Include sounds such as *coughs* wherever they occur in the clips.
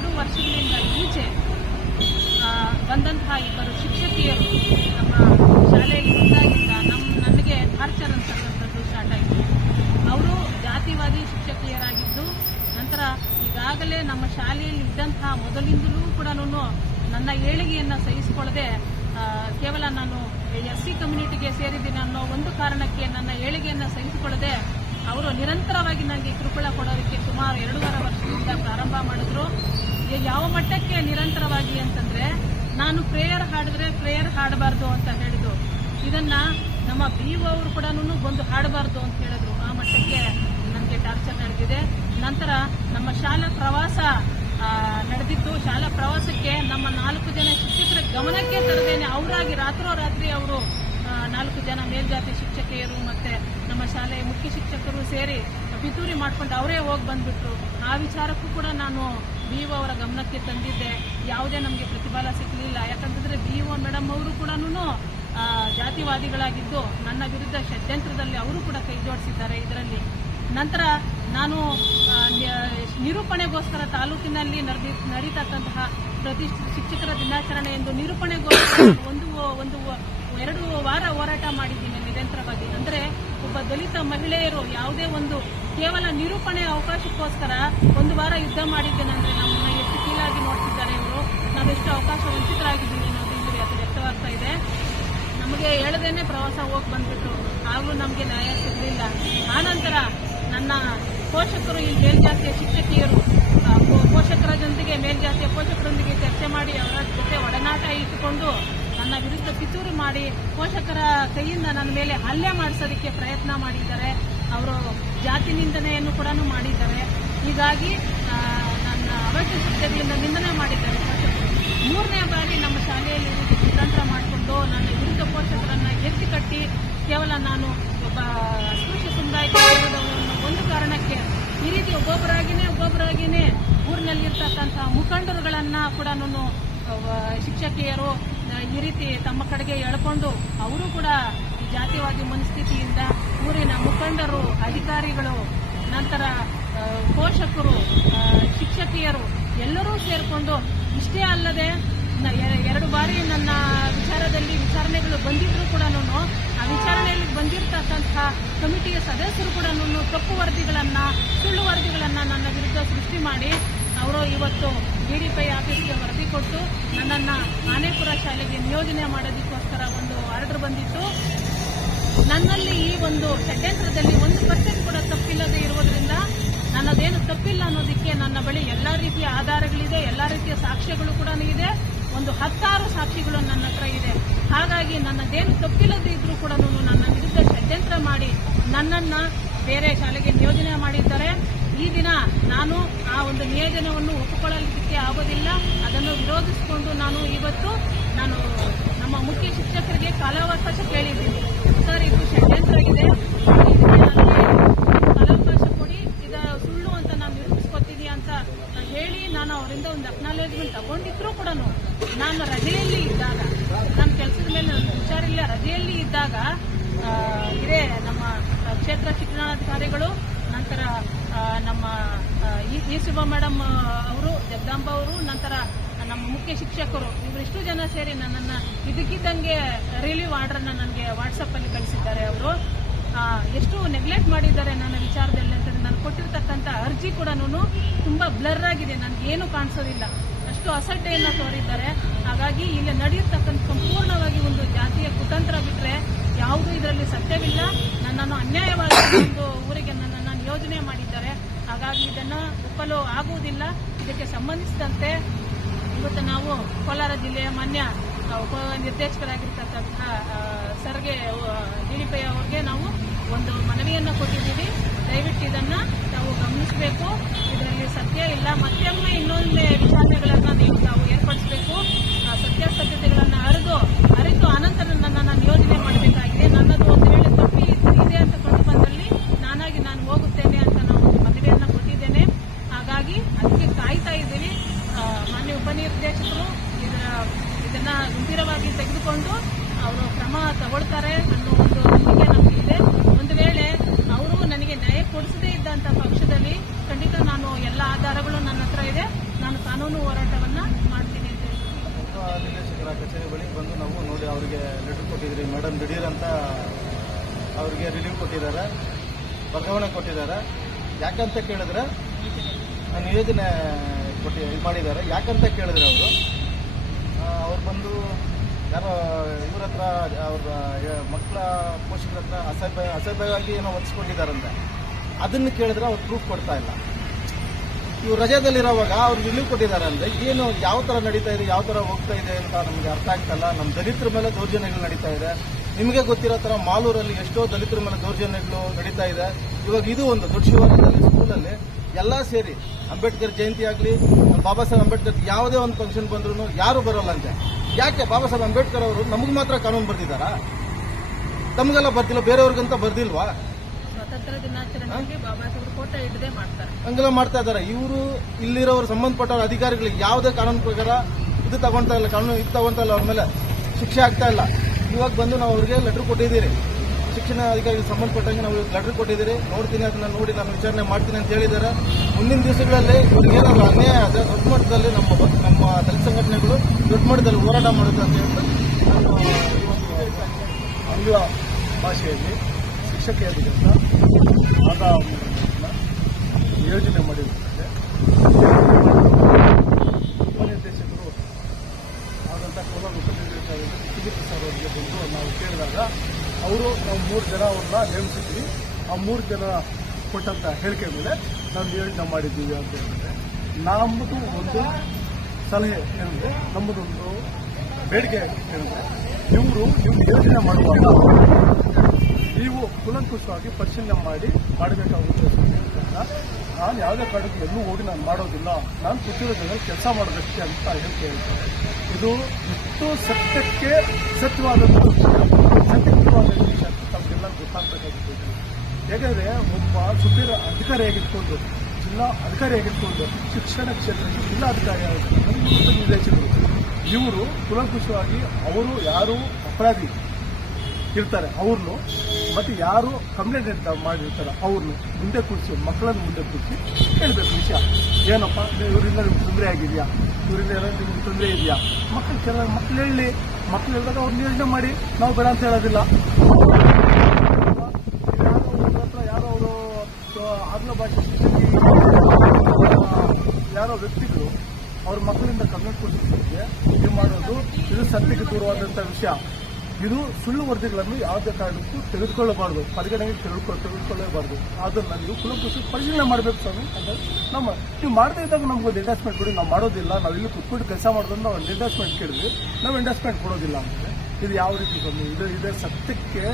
ಎರಡು ವರ್ಷಗಳಿಂದ ಈಚೆ ಬಂದಂತಹ ಇಬ್ಬರು ಶಿಕ್ಷಕಿಯರು ನಮ್ಮ ಶಾಲೆಯಲ್ಲಿ ಬಂದಾಗಿಂದ ನಮ್ಮ ನನಗೆ ಟಾರ್ಚರ್ ಅಂತಕ್ಕಂಥದ್ದು ಸ್ಟಾರ್ಟ್ ಆಯಿತು. ಅವರು ಜಾತಿವಾದಿ ಶಿಕ್ಷಕಿಯರಾಗಿದ್ದು, ನಂತರ ಈಗಾಗಲೇ ನಮ್ಮ ಶಾಲೆಯಲ್ಲಿ ಇದ್ದಂತಹ ಮೊದಲಿಂದಲೂ ಕೂಡ ನನ್ನ ಏಳಿಗೆಯನ್ನು ಸಹಿಸಿಕೊಳ್ಳದೆ ಕೇವಲ ನಾನು ಎಸ್ ಸಿ ಕಮ್ಯುನಿಟಿಗೆ ಸೇರಿದ್ದೀನಿ ಅನ್ನೋ ಒಂದು ಕಾರಣಕ್ಕೆ ನನ್ನ ಏಳಿಗೆಯನ್ನು ಸಹಿಸಿಕೊಳ್ಳದೆ, ಅವರು ನಿರಂತರವಾಗಿ ನನಗೆ ಕಿರುಕುಳ ಕೊಡೋದಕ್ಕೆ ಸುಮಾರು ಎರಡೂವರೆ ವರ್ಷದಿಂದ ಪ್ರಾರಂಭ ಮಾಡಿದ್ರು. ಯಾವ ಮಟ್ಟಕ್ಕೆ ನಿರಂತರವಾಗಿ ಅಂತಂದ್ರೆ ನಾನು ಪ್ರೇಯರ್ ಹಾಡಿದ್ರೆ ಪ್ರೇಯರ್ ಹಾಡಬಾರ್ದು ಅಂತ ಹೇಳಿದ್ರು. ಇದನ್ನ ನಮ್ಮ ಬಿ ಅವರು ಕೂಡ ಬಂದು ಹಾಡಬಾರ್ದು ಅಂತ ಹೇಳಿದ್ರು. ಆ ಮಟ್ಟಕ್ಕೆ ನನಗೆ ಟಾರ್ಚರ್ ನಡೆದಿದೆ. ನಂತರ ನಮ್ಮ ಶಾಲಾ ಪ್ರವಾಸ ನಡೆದಿತ್ತು ಶಾಲಾ ಪ್ರವಾಸಕ್ಕೆ ನಮ್ಮ ನಾಲ್ಕು ಜನ ಶಿಕ್ಷಕರ ಗಮನಕ್ಕೆ ತರದೇನೆ ಅವರಾಗಿ ರಾತ್ರೋರಾತ್ರಿ ಅವರು ನಾಲ್ಕು ಜನ ಮೇಲ್ಜಾತಿ ಶಿಕ್ಷಕಿಯರು ಮತ್ತೆ ನಮ್ಮ ಶಾಲೆಯ ಮುಖ್ಯ ಶಿಕ್ಷಕರು ಸೇರಿ ಪಿತೂರಿ ಮಾಡ್ಕೊಂಡು ಅವರೇ ಹೋಗಿ ಬಂದ್ಬಿಟ್ರು. ಆ ವಿಚಾರಕ್ಕೂ ಕೂಡ ನಾನು ಬಿ ಒ ಅವರ ಗಮನಕ್ಕೆ ತಂದಿದ್ದೆ. ಯಾವುದೇ ನಮಗೆ ಪ್ರತಿಫಲ ಸಿಗಲಿಲ್ಲ. ಯಾಕಂತಂದ್ರೆ ಬಿ ಒ ಮೇಡಮ್ ಅವರು ಕೂಡ ಜಾತಿವಾದಿಗಳಾಗಿದ್ದು, ನನ್ನ ವಿರುದ್ಧ ಷಡ್ಯಂತ್ರದಲ್ಲಿ ಅವರು ಕೂಡ ಕೈ ಜೋಡಿಸಿದ್ದಾರೆ ಇದರಲ್ಲಿ. ನಂತರ ನಾನು ನಿರೂಪಣೆಗೋಸ್ಕರ ತಾಲೂಕಿನಲ್ಲಿ ನಡೆದಿ, ನಡೀತಕ್ಕಂತಹ ಪ್ರತಿ ಶಿಕ್ಷಕರ ದಿನಾಚರಣೆ ಎಂದು ನಿರೂಪಣೆಗೋಸ್ಕರ *coughs* ಒಂದು ಒಂದು, ಎರಡು ವಾರ ಹೋರಾಟ ಮಾಡಿದ್ದೀನಿ ನಿರಂತರವಾಗಿ ಅಂದ್ರೆ ಒಬ್ಬ ದಲಿತ ಮಹಿಳೆಯರು ಯಾವುದೇ ಒಂದು, ಕೇವಲ ನಿರೂಪಣೆ ಅವಕಾಶಕ್ಕೋಸ್ಕರ ಒಂದು ವಾರ ಯುದ್ಧ ಮಾಡಿದ್ದೇನೆ ಅಂದ್ರೆ ನಮ್ಮನ್ನ ಎಷ್ಟು ಕೀಳಾಗಿ ನೋಡ್ತಿದ್ದಾರೆ ಇವರು. ನಾವೆಷ್ಟು ಅವಕಾಶ ವಂಚಿತರಾಗಿದ್ದೀವಿ ಅನ್ನೋದು ಇಲ್ಲಿ ಅದು ವ್ಯಕ್ತವಾಗ್ತಾ ಇದೆ. ನಮಗೆ ಹೇಳದೇನೆ ಪ್ರವಾಸ ಹೋಗಿ ಬಂದ್ಬಿಟ್ರು. ಆಗಲೂ ನಮಗೆ ನ್ಯಾಯ ಸಿಗಲಿಲ್ಲ. ಆನಂತರ ನನ್ನ ಪೋಷಕರು ಈ ಮೇಲ್ಜಾತಿಯ ಶಿಕ್ಷಕಿಯರು ಪೋಷಕರ ಜೊತೆಗೆ ಮೇಲ್ಜಾತಿಯ ಪೋಷಕರೊಂದಿಗೆ ಚರ್ಚೆ ಮಾಡಿ ಅವರ ಜೊತೆ ಒಡನಾಟ ಇಟ್ಟುಕೊಂಡು ನನ್ನ ವಿರುದ್ಧ ಪಿತೂರು ಮಾಡಿ ಪೋಷಕರ ಕೈಯಿಂದ ನನ್ನ ಮೇಲೆ ಹಲ್ಲೆ ಮಾಡಿಸೋದಕ್ಕೆ ಪ್ರಯತ್ನ ಮಾಡಿದ್ದಾರೆ. ಅವರು ಜಾತಿ ನಿಂದನೆಯನ್ನು ಕೂಡ ಮಾಡಿದ್ದಾರೆ. ಹೀಗಾಗಿ ನನ್ನ ಅವಶ್ಯ ಶಬ್ದಗಳಿಂದ ನಿಂದನೆ ಮಾಡಿದ್ದಾರೆ ಮೂರನೇ ಬಾರಿ ನಮ್ಮ ಶಾಲೆಯಲ್ಲಿ ಕುತಂತ್ರ ಮಾಡಿಕೊಂಡು ನನ್ನ ವಿರುದ್ಧ ಪೋಷಕರನ್ನ ಎತ್ತಿ ಕಟ್ಟಿ ಕೇವಲ ನಾನು ಒಬ್ಬ ಅಸ್ಪೃಶ್ಯ ಸಮುದಾಯಕ್ಕೆ ಕಾರಣಕ್ಕೆ ಈ ರೀತಿ ಒಬ್ಬೊಬ್ಬರಾಗಿನೇ ಒಬ್ಬೊಬ್ಬರಾಗಿನೇ ಊರಿನಲ್ಲಿರ್ತಕ್ಕಂತಹ ಮುಖಂಡರುಗಳನ್ನ ಕೂಡ ಶಿಕ್ಷಕಿಯರು ಈ ರೀತಿ ತಮ್ಮ ಕಡೆಗೆ ಎಳ್ಕೊಂಡು ಅವರು ಕೂಡ ಜಾತಿವಾದಿ ಮನಸ್ಥಿತಿಯಿಂದ ಊರಿನ ಮುಖಂಡರು, ಅಧಿಕಾರಿಗಳು, ನಂತರ ಪೋಷಕರು ಶಿಕ್ಷಕಿಯರು ಎಲ್ಲರೂ ಸೇರಿಕೊಂಡು ಇಷ್ಟೇ ಅಲ್ಲದೆ ಬಾರಿ ನನ್ನ ವಿಚಾರದಲ್ಲಿ ವಿಚಾರಣೆಗಳು ಬಂದಿದ್ರು ಕೂಡ ಆ ವಿಚಾರಣೆಯಲ್ಲಿ ಬಂದಿರತಕ್ಕಂತಹ ಕಮಿಟಿಯ ಸದಸ್ಯರು ಕೂಡ ತಪ್ಪು ವರದಿಗಳನ್ನ, ಸುಳ್ಳು ವರದಿಗಳನ್ನ ನನ್ನ ವಿರುದ್ಧ ಸೃಷ್ಟಿ ಮಾಡಿ, ಅವರು ಇವತ್ತು ಡಿಡಿಪಿ ಆಫೀಸ್ಗೆ ವರದಿ ಕೊಟ್ಟು ನನ್ನನ್ನು ಆನೆಪುರ ಶಾಲೆಗೆ ನಿಯೋಜನೆ ಮಾಡೋದಕ್ಕೋಸ್ಕರ ಒಂದು ಆರ್ಡರ್ ಬಂದಿತ್ತು. ನನ್ನಲ್ಲಿ ಈ ಒಂದು ಷಡ್ಯಂತ್ರದಲ್ಲಿ ಒಂದು ಪರ್ಸೆಂಟ್ ಕೂಡ ತಪ್ಪಿಲ್ಲದೆ ಇರುವುದರಿಂದ ನನ್ನದೇನು ತಪ್ಪಿಲ್ಲ ಅನ್ನೋದಕ್ಕೆ ನನ್ನ ಬಳಿ ಎಲ್ಲ ರೀತಿಯ ಆಧಾರಗಳಿದೆ, ಎಲ್ಲ ರೀತಿಯ ಸಾಕ್ಷ್ಯಗಳು ಕೂಡ ಇದೆ. ಒಂದು ಹತ್ತಾರು ಸಾಕ್ಷಿಗಳು ನನ್ನ ಹತ್ರ ಇದೆ. ಹಾಗಾಗಿ ನನ್ನದೇನು ತಪ್ಪಿಲ್ಲದೆ ಇದ್ರೂ ಕೂಡ ನನ್ನ ವಿರುದ್ಧ ಷಡ್ಯಂತ್ರ ಮಾಡಿ ನನ್ನನ್ನ ಬೇರೆ ಶಾಲೆಗೆ ನಿಯೋಜನೆ ಮಾಡಿದ್ದಾರೆ. ಈ ದಿನ ನಾನು ಆ ಒಂದು ನಿಯೋಜನವನ್ನು ಒಪ್ಪಿಕೊಳ್ಳಲಿಕ್ಕೆ ಆಗೋದಿಲ್ಲ. ಅದನ್ನು ವಿರೋಧಿಸಿಕೊಂಡು ನಾನು ಇವತ್ತು ನಾನು ನಮ್ಮ ಮುಖ್ಯ ಶಿಕ್ಷಕರಿಗೆ ಕಾಲಾವಕಾಶ ಕೇಳಿದ್ದೀನಿ. ಸರ್, ಇದು ಷಡ್ಯಂತ್ರ ಇದೆ ಇದಕ್ಕೆ ನನಗೆ ಕಾಲಾವಕಾಶ ಕೊಡಿ ಇದ ಸುಳ್ಳು ಅಂತ ನಾನು ನಿರೂಪಿಸ್ಕೊತೀನಿ ಅಂತ ಹೇಳಿ ನಾನು ಅವರಿಂದ ಒಂದು ಅಕ್ನಾಲೇಜ್ಮೆಂಟ್ ತಗೊಂಡಿದ್ರು ಕೂಡ ನಾನು ರಜೆಯಲ್ಲಿ ಇದ್ದಾಗ ನನ್ನ ಕೆಲಸದ ಮೇಲೆ ಹುಷಾರಿಲ್ಲ, ರಜೆಯಲ್ಲಿ ಇದ್ದಾಗ ಇದೇ ನಮ್ಮ ಕ್ಷೇತ್ರ ಶಿಕ್ಷಣಾಧಿಕಾರಿಗಳು, ನಂತರ ನಮ್ಮ ಇ ಸುಬ್ಬ ಮೇಡಮ್ ಅವರು, ಜಗದಾಂಬ ಅವರು, ನಂತರ ನಮ್ಮ ಮುಖ್ಯ ಶಿಕ್ಷಕರು ಇವರಿಷ್ಟು ಜನ ಸೇರಿ ನನ್ನನ್ನು ಇದಕ್ಕಿದ್ದಂಗೆ ರಿಲೀವ್ ಆರ್ಡರ್ನ ನನಗೆ ವಾಟ್ಸಪ್ಪಲ್ಲಿ ಕಳಿಸಿದ್ದಾರೆ ಅವರು. ಎಷ್ಟು ನೆಗ್ಲೆಕ್ಟ್ ಮಾಡಿದ್ದಾರೆ ನನ್ನ ವಿಚಾರದಲ್ಲಿ ಅಂತ ನಾನು ಕೊಟ್ಟಿರ್ತಕ್ಕಂಥ ಅರ್ಜಿ ಕೂಡ ತುಂಬಾ ಬ್ಲರ್ ಆಗಿದೆ. ನನಗೆ ಏನು ಕಾಣಿಸೋದಿಲ್ಲ. ಅಷ್ಟು ಅಸಡ್ಡೆಯನ್ನ ತೋರಿದ್ದಾರೆ. ಹಾಗಾಗಿ ಇಲ್ಲಿ ನಡೆಯತಕ್ಕಂಥ ಸಂಪೂರ್ಣವಾಗಿ ಒಂದು ಜಾತಿಯ ಕುತಂತ್ರ ಬಿಟ್ಟರೆ ಯಾವುದೂ ಇದರಲ್ಲಿ ಸತ್ಯವಿಲ್ಲ. ನನ್ನನ್ನು ಅನ್ಯಾಯವಾಗಿ ಒಂದು ಊರಿಗೆ ನನ್ನನ್ನು ನಿಯೋಜನೆ ಮಾಡಿದ್ದಾರೆ. ಹಾಗಾಗಿ ಇದನ್ನ ಒಪ್ಪಲು ಆಗುವುದಿಲ್ಲ. ಇದಕ್ಕೆ ಸಂಬಂಧಿಸಿದಂತೆ ಇವತ್ತು ನಾವು ಕೋಲಾರ ಜಿಲ್ಲೆಯ ಮಾನ್ಯ ಉಪ ನಿರ್ದೇಶಕರಾಗಿರ್ತಕ್ಕಂತಹ ಸರ್ಗೆ ದಿಲೀಪಯ್ಯ ಅವ್ರಿಗೆ ನಾವು ಒಂದು ಮನವಿಯನ್ನು ಕೊಟ್ಟಿದ್ದೀವಿ. ದಯವಿಟ್ಟು ಇದನ್ನ ನಾವು ಗಮನಿಸಬೇಕು. ಇದರಲ್ಲಿ ಸತ್ಯ ಇಲ್ಲ. ಮತ್ತೊಮ್ಮೆ ಇನ್ನೊಂದು ಗಂಭೀರವಾಗಿ ತೆಗೆದುಕೊಂಡು ಅವರು ಕ್ರಮ ತಗೊಳ್ತಾರೆ ಅನ್ನೋ ಒಂದು ನಂಬಿಕೆ ನಮಗಿದೆ ಒಂದು ವೇಳೆ ಅವರು ನನಗೆ ನ್ಯಾಯ ಕೊಡಿಸದೇ ಇದ್ದಂತ ಪಕ್ಷದಲ್ಲಿ ಖಂಡಿತ ನಾನು ಎಲ್ಲ ಆಧಾರಗಳು ನನ್ನ ಹತ್ರ ಇದೆ. ನಾನು ಕಾನೂನು ಹೋರಾಟವನ್ನ ಮಾಡ್ತೀನಿ ಅಂತ ನಿರ್ದೇಶಕರ ಕಚೇರಿ ಬಳಿ ಬಂದು ನಾವು ನೋಡಿ ಅವರಿಗೆ ಲೆಟರ್ ಕೊಟ್ಟಿದ್ರಿ ಮೇಡಮ್ ದಿಢೀರ್ ಅಂತ ಅವರಿಗೆ ರಿಲೀವ್ ಕೊಟ್ಟಿದ್ದಾರೆ. ವರ್ಗಾವಣೆ ಕೊಟ್ಟಿದ್ದಾರೆ. ಯಾಕಂತ ಕೇಳಿದ್ರೆ ನಿಯೋಜನೆ ಕೊಟ್ಟಿ ಇದು ಮಾಡಿದ್ದಾರೆ. ಯಾಕಂತ ಕೇಳಿದ್ರೆ ಅವರು ಅವ್ರು ಬಂದು ಯಾರೋ ಇವ್ರ ಹತ್ರ, ಅವ್ರ ಮಕ್ಕಳ ಪೋಷಕರ ಹತ್ರ ಅಸಭ್ಯ, ಅಸಭ್ಯವಾಗಿ ಏನೋ ಒತ್ತಿಸ್ಕೊಂಡಿದ್ದಾರಂತೆ ಅದನ್ನು ಕೇಳಿದ್ರೆ ಅವ್ರು ಪ್ರೂಫ್ ಕೊಡ್ತಾ ಇಲ್ಲ. ಇವ್ರು ರಜಾದಲ್ಲಿರೋವಾಗ ಅವ್ರು ರಿಲೀವ್ ಕೊಟ್ಟಿದ್ದಾರೆ ಅಂದ್ರೆ ಏನು, ಯಾವ ತರ ನಡೀತಾ ಇದೆ, ಯಾವ ತರ ಹೋಗ್ತಾ ಇದೆ ಅಂತ ನಮಗೆ ಅರ್ಥ ಆಗ್ತಲ್ಲ. ನಮ್ಮ ದಲಿತರ ಮೇಲೆ ದೌರ್ಜನ್ಯಗಳು ನಡೀತಾ ಇದೆ. ನಿಮಗೆ ಗೊತ್ತಿರೋ ತರ ಮಾಲೂರಲ್ಲಿ ಎಷ್ಟೋ ದಲಿತರ ಮೇಲೆ ದೌರ್ಜನ್ಯಗಳು ನಡೀತಾ ಇದೆ. ಇವಾಗ ಇದು ಒಂದು ದೊಡ್ಡ ಶಿವಾಲಯದಲ್ಲಿ ಸ್ಕೂಲಲ್ಲಿ ಎಲ್ಲ ಸೇರಿ ಅಂಬೇಡ್ಕರ್ ಜಯಂತಿ ಆಗಲಿ ಬಾಬಾ ಸಾಹೇಬ್ ಅಂಬೇಡ್ಕರ್ ಯಾವುದೇ ಒಂದು ಫಂಕ್ಷನ್ ಬಂದ್ರೂ ಯಾರು ಬರೋಲ್ಲ ಅಂತೆ. ಯಾಕೆ ಬಾಬಾ ಸಾಹೇಬ್ ಅಂಬೇಡ್ಕರ್ ಅವರು ನಮಗೆ ಮಾತ್ರ ಕಾನೂನು ಬರ್ದಿದ್ದಾರಾ? ತಮಗೆಲ್ಲ ಬರ್ತಿಲ್ಲ ಬೇರೆಯವ್ರಿಗಂತ ಬರ್ದಿಲ್ವಾ? ಸ್ವಾತಂತ್ರ್ಯ ದಿನಾಚರಣೆಗೆ ಬಾಬಾ ಸಾಹೇಬ್ ಫೋಟೋ ಹಿಡದೆ ಮಾಡ್ತಾರೆ. ಹಂಗೆಲ್ಲ ಮಾಡ್ತಾ ಇದ್ದಾರೆ. ಇವರು ಇಲ್ಲಿರೋರು ಸಂಬಂಧಪಟ್ಟ ಅಧಿಕಾರಿಗಳಿಗೆ ಯಾವುದೇ ಕಾನೂನು ಪ್ರಕಾರ ಇದು ತಗೊಂತಾ ಇಲ್ಲ ಕಾನೂನು ಇದು ತಗೊಂತಾ ಇಲ್ಲ ಅವ್ರ ಮೇಲೆ ಶಿಕ್ಷೆ ಆಗ್ತಾ ಇಲ್ಲ. ಇವಾಗ ಬಂದು ನಾವು ಅವ್ರಿಗೆ ಲೆಟರ್ ಕೊಟ್ಟಿದ್ದೀರಿ. ಶಿಕ್ಷಣ ಅಧಿಕಾರಿಗೆ ಸಂಬಂಧಪಟ್ಟಂಗೆ ನಾವು ಲೆಟರ್ ಕೊಟ್ಟಿದ್ದೀರಿ. ನೋಡ್ತೀನಿ, ಅದನ್ನ ನೋಡಿ ನಾನು ವಿಚಾರಣೆ ಮಾಡ್ತೀನಿ ಅಂತ ಹೇಳಿದ್ದಾರೆ. ಮುಂದಿನ ದಿವಸಗಳಲ್ಲಿ ಏನಾದರೂ ಅನ್ಯಾಯ ಆದರೆ ದೊಡ್ಡ ಮಟ್ಟದಲ್ಲಿ ನಮ್ಮ ನಮ್ಮ ದಲಿತ ಸಂಘಟನೆಗಳು ದೊಡ್ಡ ಮಟ್ಟದಲ್ಲಿ ಹೋರಾಟ ಮಾಡುತ್ತೆ ಅಂತ ಹೇಳ್ತಾರೆ ಆಂಗ್ಲ ಭಾಷೆಯಲ್ಲಿ ಶಿಕ್ಷಕಿಯರಿಗಿಂತ ಆದ ಯೋಜನೆ ಮಾಡಿರುತ್ತದೆ ಉಪನಿರ್ದೇಶಕರು ಆದಂಥ ಕೋಲಾರ ಉಪನಿರ್ದೇಶಕರು ಟಿ ಪ್ರಸಾದ್ ಅವರಿಗೆ ಬಂದು ನಾವು ಕೇಳಿದಾಗ ಅವರು ನಾವು ಮೂರು ಜನ ಅವ್ರನ್ನ ನೇಮಿಸಿದ್ವಿ ಆ ಮೂರು ಜನ ಕೊಟ್ಟಂತ ಹೇಳಿಕೆ ಮೇಲೆ ನಾವು ಯೋಜನೆ ಮಾಡಿದ್ದೀವಿ ಅಂತ ಹೇಳಿದ್ರೆ ನಮ್ಮದು ಒಂದು ಸಲಹೆ ಏನಂದ್ರೆ ನಮ್ಮದೊಂದು ಬೇಡಿಕೆ ಏನಂದ್ರೆ, ಇವರು ನೀವು ಯೋಜನೆ ಮಾಡುವಾಗ ನೀವು ಕುಲಂಕುಷವಾಗಿ ಪರಿಶೀಲನೆ ಮಾಡಿ ಮಾಡಬೇಕಾಗುತ್ತೆ ನಾನು ಯಾವುದೇ ಕಾರಣಕ್ಕೂ ಎಲ್ಲೂ ಹೋಗಿ ನಾನು ಮಾಡೋದಿಲ್ಲ, ನಾನು ಕೂತಿರೋ ಜನರು ಕೆಲಸ ಮಾಡೋದಕ್ಕೆ ಅಂತ ಹೇಳಿಕೆ ಹೇಳ್ತಾರೆ. ಇದು ಇಷ್ಟು ಸತ್ಯಕ್ಕೆ ಸತ್ಯವಾದಂಥ ಸತ್ಯವಾದ ವಿಷಯ ತಮಗೆಲ್ಲ ಗೊತ್ತಾಗಬೇಕಾಗುತ್ತೆ. ಯಾಕಂದ್ರೆ ಒಬ್ಬ ಸುಪೀರಿಯರ್ ಅಧಿಕಾರಿಯಾಗಿಟ್ಕೊಂಡು ಜಿಲ್ಲಾ ಅಧಿಕಾರಿಯಾಗಿಟ್ಕೊಂಡು ಶಿಕ್ಷಣ ಕ್ಷೇತ್ರಕ್ಕೆ ಜಿಲ್ಲಾ ಅಧಿಕಾರಿ ನಿರ್ದೇಶಕರು. ಇವರು ಕುಲಂಕುಷವಾಗಿ ಅವರು ಯಾರು ಅಪರಾಧಿ ಇರ್ತಾರೆ ಅವ್ರನ್ನು ಮತ್ತೆ ಯಾರು ಕಂಪ್ಲೇಂಟ್ ಮಾಡಿರ್ತಾರೆ ಅವ್ರನ್ನು ಮುಂದೆ ಕೂರಿಸಿ, ಮಕ್ಕಳನ್ನು ಮುಂದೆ ಕೂರಿಸಿ ಹೇಳ್ಬೇಕು ವಿಷಯ. ಏನಪ್ಪ ಇವರಿಂದ ನಿಮ್ಗೆ ತೊಂದರೆ ಆಗಿದೆಯಾ? ಇವರಿಂದ ಏನಾದ್ರು ನಿಮ್ಗೆ ತೊಂದರೆ ಇದೆಯಾ? ಮಕ್ಕಳು ಚೆನ್ನಾಗಿ ಮಕ್ಕಳು ಹೇಳಿ, ಮಕ್ಕಳು ಹೇಳಿದಾಗ ಅವ್ರು ನಿರ್ಣಯ ಮಾಡಿ, ನಾವು ಬೇಡ ಅಂತ ಹೇಳೋದಿಲ್ಲ ಯಾರೋ ಅವ್ರ ಹತ್ರ ಯಾರೋ ಅವರು ಆಂಗ್ಲ ಭಾಷೆ ಯಾರೋ ವ್ಯಕ್ತಿಗಳು ಅವ್ರ ಮಕ್ಕಳಿಂದ ಕನ್ನಡಕ್ಕೆ ಇದು ಮಾಡೋದು? ಇದು ಸತ್ಯಕ್ಕೆ ದೂರವಾದಂಥ ವಿಷಯ. ಇದು ಸುಳ್ಳು ವರದಿಗಳನ್ನು ಯಾವುದೇ ಕಾರಣಕ್ಕೂ ತೆಗೆದುಕೊಳ್ಳಬಾರ್ದು. ಪರಿಗಣನೆಗೆ ತೆಗೆದುಕೊ, ತೆಗೆದುಕೊಳ್ಳಬಾರ್ದು. ಅದನ್ನ ನೀವು ಕುಲಕುಶ ಪರಿಶೀಲನೆ ಮಾಡಬೇಕು ಸ್ವಾಮಿ. ಅಂದರೆ ನಮ್ಮ, ನೀವು ಮಾಡದೇ ಇದ್ದಾಗ ನಮ್ಗೆ ಇಂಡಸ್ಟ್ಮೆಂಟ್ ಕೊಡಿ. ನಾವು ಮಾಡೋದಿಲ್ಲ. ನಾವು ಇಲ್ಲಿ ಕುತ್ಕೊಂಡು ಕೆಲಸ ಮಾಡೋದನ್ನ ನಾವು ಇಂಡಸ್ಟ್ಮೆಂಟ್ ಕೇಳಿದ್ವಿ. ನಾವು ಇಂಡಸ್ಟ್ಮೆಂಟ್ ಕೊಡೋದಿಲ್ಲ ಅಂದರೆ ಇದು ಯಾವ ರೀತಿ ಸ್ವಾಮಿ? ಇದು, ಇದೆ ಸತ್ಯಕ್ಕೆ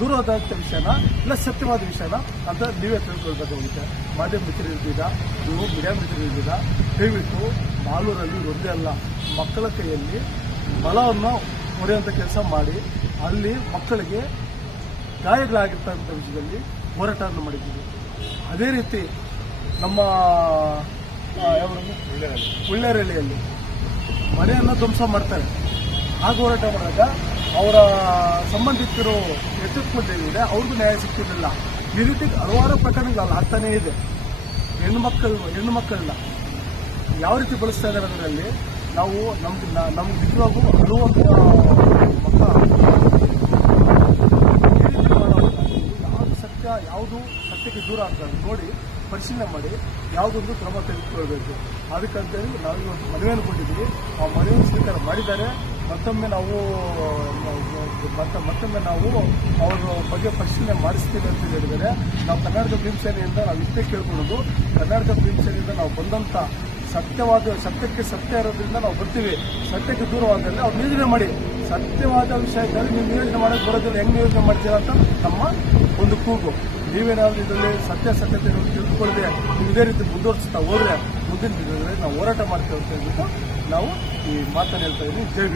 ದೂರವಾದಂಥ ವಿಷಯನ? ಇಲ್ಲ ಸತ್ಯವಾದ ವಿಷಯನ? ಅಂತ ನೀವೇ ತಿಳ್ಕೊಳ್ಬೇಕಾಗುತ್ತೆ ಮಾಧ್ಯಮ ಮಿತ್ರರು ಇದ್ದೀರಾ ನೀವು ಮೀಡಿಯಾ ಮಿತ್ರರು ಇದ್ದೀರಾ ದಯವಿಟ್ಟು ಮಾಲೂರಲ್ಲಿ ಒಂದೇ ಅಲ್ಲ ಮಕ್ಕಳ ಕೈಯಲ್ಲಿ ಬಲವನ್ನು ಹೊಡೆಯುವಂಥ ಕೆಲಸ ಮಾಡಿ. ಅಲ್ಲಿ ಮಕ್ಕಳಿಗೆ ಗಾಯಗಳಾಗಿರ್ತಕ್ಕಂಥ ವಿಷಯದಲ್ಲಿ ಹೋರಾಟವನ್ನು ಮಾಡಿದ್ದೀವಿ ಅದೇ ರೀತಿ ನಮ್ಮ ಯಾವ್ದು? ಉಳ್ಳೇರಳ್ಳಿಯಲ್ಲಿ ಮನೆಯನ್ನು ಧ್ವಂಸ ಮಾಡ್ತಾರೆ. ಆಗ ಹೋರಾಟ ಮಾಡಿದಾಗ ಅವರ ಸಂಬಂಧಿಕರು ಎಚ್ಚೆತ್ತುಕೊಂಡಿದ್ದಾರೆ ಅವ್ರಿಗೂ ನ್ಯಾಯ ಸಿಗ್ತಿರಲಿಲ್ಲ. ಈ ರೀತಿ ಹಲವಾರು ಪ್ರಕರಣಗಳು ಆಗ್ತಾನೇ ಇದೆ. ಹೆಣ್ಣು ಮಕ್ಕಳು, ಹೆಣ್ಣು ಮಕ್ಕಳನ್ನ ಯಾವ ರೀತಿ ಬಳಸ್ತಾ ಇದ್ದಾರೆ ಅದರಲ್ಲಿ ನಾವು ನಮ್ಗೆ ನಮ್ಗೆ ನಿಜವಾಗೂ ಹಲವು ಯಾವುದು ಸತ್ಯ, ಯಾವುದು ಸತ್ಯಕ್ಕೆ ದೂರ ಆಗ್ತದೆ ನೋಡಿ, ಪರಿಶೀಲನೆ ಮಾಡಿ, ಯಾವುದೊಂದು ಕ್ರಮ ತೆಗೆದುಕೊಳ್ಬೇಕು. ಅದಕ್ಕಂತೇಳಿ ನಾವು ಇವತ್ತು ಮನವಿಯನ್ನು ಕೊಟ್ಟಿದ್ದೀವಿ. ಆ ಮನವಿಯನ್ನು ಸ್ವೀಕಾರ ಮಾಡಿದ್ದಾರೆ. ಮತ್ತೊಮ್ಮೆ ನಾವು, ಮತ್ತೆ, ಮತ್ತೊಮ್ಮೆ ನಾವು ಅವರ ಬಗ್ಗೆ ಪರಿಶೀಲನೆ ಮಾಡಿಸ್ತೀವಿ ಅಂತ ಹೇಳಿದರೆ, ನಾವು ಕರ್ನಾಟಕ ಭೀಮಸೇನೆಯಿಂದ ನಾವು ಇಷ್ಟೇ ಕೇಳ್ಕೊಳ್ಳೋದು, ಕರ್ನಾಟಕ ಭೀಮಸೇನೆಯಿಂದ ನಾವು ಬಂದಂಥ ಸತ್ಯವಾದ, ಸತ್ಯಕ್ಕೆ ಸತ್ಯ ಇರೋದ್ರಿಂದ ನಾವು ಬರ್ತೀವಿ. ಸತ್ಯಕ್ಕೆ ದೂರವಾದಲ್ಲಿ ಅವ್ರು ನಿಯೋಜನೆ ಮಾಡಿ. ಸತ್ಯವಾದ ವಿಷಯ ಇದ್ದರೆ ನೀವು ನಿಯೋಜನೆ ಮಾಡೋಕೆ ಬರೋದಿಲ್ಲ. ಹೆಂಗೆ ನಿಯೋಜನೆ ಮಾಡ್ತೀರಾ ಅಂತ ನಮ್ಮ ಒಂದು ಕೂಗು. ನೀವೇನಾದ್ರೂ ಇದರಲ್ಲಿ ಸತ್ಯಾಸತ್ಯತೆ ತಿಳ್ಕೊಳ್ಳದೆ ಇದೇ ರೀತಿ ಮುಂದುವರಿಸ್ತಾ ಹೋದ್ರೆ ಮುಂದಿನ ದಿನಗಳಲ್ಲಿ ನಾವು ಹೋರಾಟ ಮಾಡ್ತೇವೆ ಅಂತ ಹೇಳ್ಬಿಟ್ಟು ನಾವು ಈ ಮಾತನ್ನು ಹೇಳ್ತಾ ಇದ್ದೀವಿ ಜೈ